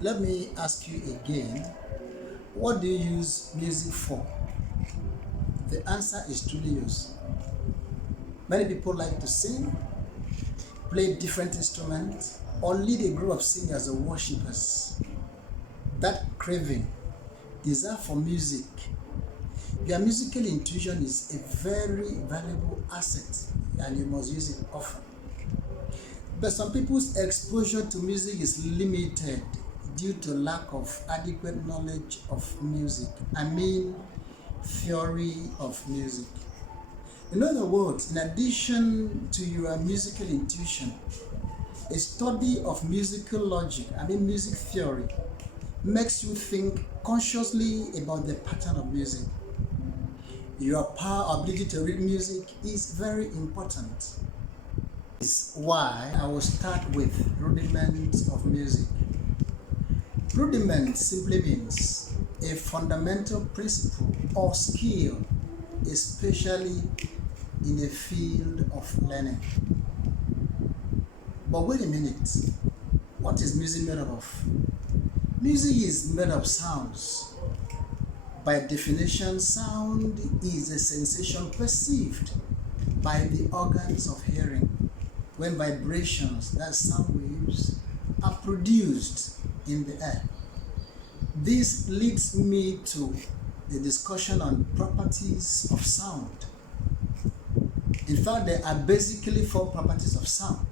Let me ask you again, what do you use music for? The answer is truly yours. Many people like to sing, play different instruments, or lead a group of singers or worshippers. That craving, desire for music, your musical intuition is a very valuable asset and you must use it often. But some people's exposure to music is limited due to lack of adequate knowledge of music. I mean, theory of music. In other words, in addition to your musical intuition, a study of musical logic, music theory, makes you think consciously about the pattern of music. Your power ability to read music is very important. This is why I will start with rudiments of music. Rudiment simply means a fundamental principle or skill, especially in a field of learning. But wait a minute, what is music made up of? Music is made of sounds. By definition, sound is a sensation perceived by the organs of hearing when vibrations, that's sound waves, are produced in the air. This leads me to the discussion on properties of sound. In fact, there are basically 4 properties of sound,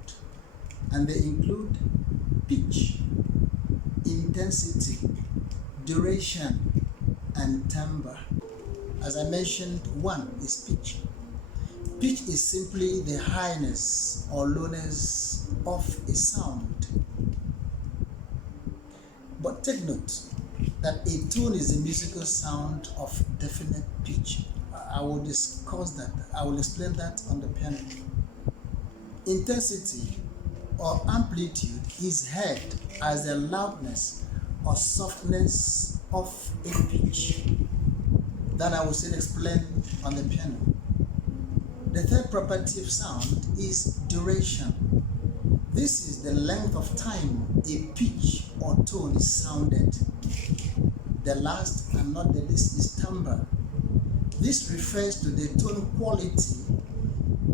and they include pitch, intensity, duration, and timbre. As I mentioned, 1 is pitch. Pitch is simply the highness or lowness of a sound. But take note that a tone is a musical sound of definite pitch. I will discuss that. I will explain that on the piano. Intensity or amplitude is heard as the loudness or softness of a pitch. That I will still explain on the piano. The third property of sound is duration. This is the length of time a pitch or tone is sounded. The last and not the least is timbre. This refers to the tone quality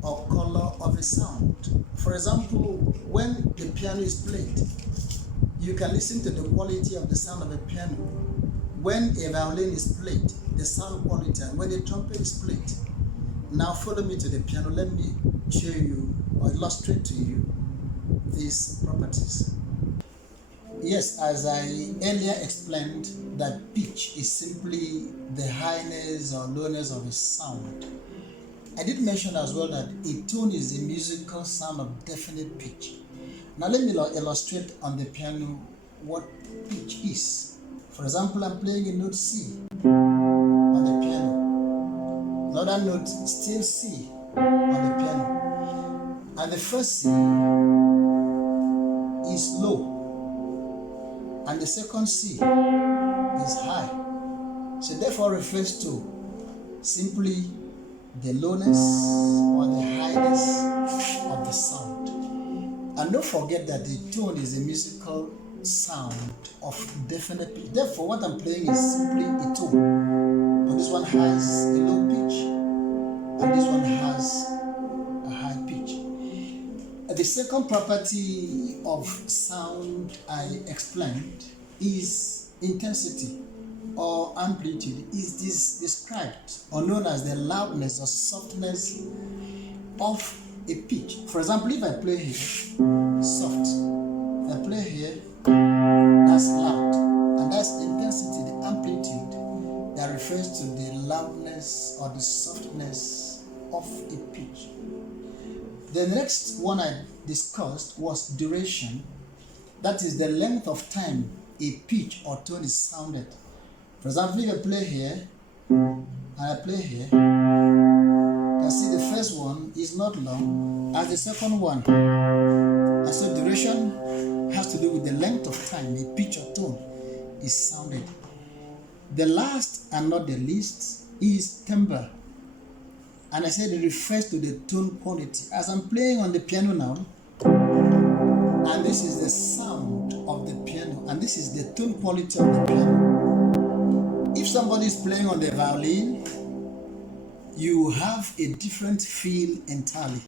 or color of a sound. For example, when the piano is played, you can listen to the quality of the sound of a piano. When a violin is played, the sound quality, and when a trumpet is played. Now follow me to the piano. Let me show you or illustrate to you these properties. Yes, as I earlier explained, that pitch is simply the highness or lowness of a sound. I did mention as well that a tone is a musical sound of definite pitch. Now let me illustrate on the piano what pitch is. For example, I'm playing a note C on the piano. Another note, still C on the piano. And the first C is low. And the second C is high. So therefore refers to simply the lowness or the highness of the sound. And don't forget that the tone is a musical sound of definite pitch. Therefore, what I'm playing is simply a tone. But this one has a low pitch, and this one has a high pitch. The second property of sound I explained is intensity or amplitude. Is this described or known as the loudness or softness of a pitch? For example, if I play here, soft. If I play here, that's loud. And that's intensity, the amplitude that refers to the loudness or the softness of a pitch. The next one I discussed was duration. That is the length of time a pitch or tone is sounded. For example, if I play here and I play here, you can see the first one is not long as the second one. And so duration has to do with the length of time a pitch or tone is sounded. The last and not the least is timbre. And I said it refers to the tone quality. As I'm playing on the piano now, and this is the sound of the piano, and this this is the tone quality of the piano. If somebody is playing on the violin, you have a different feel entirely.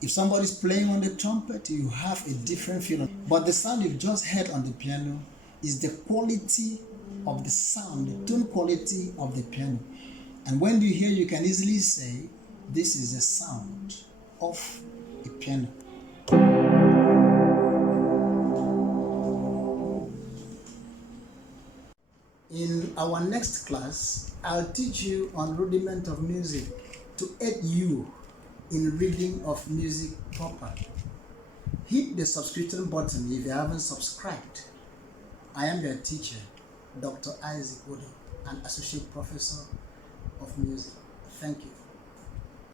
If somebody's playing on the trumpet, you have a different feeling. But the sound you've just heard on the piano is the quality of the sound, the tone quality of the piano. And when you hear, you can easily say, this is the sound of a piano. In our next class, I'll teach you on rudiment of music to aid you in reading of music properly. Hit the subscription button if you haven't subscribed. I am your teacher, Dr. Isaac Udoh, an associate professor of music. Thank you.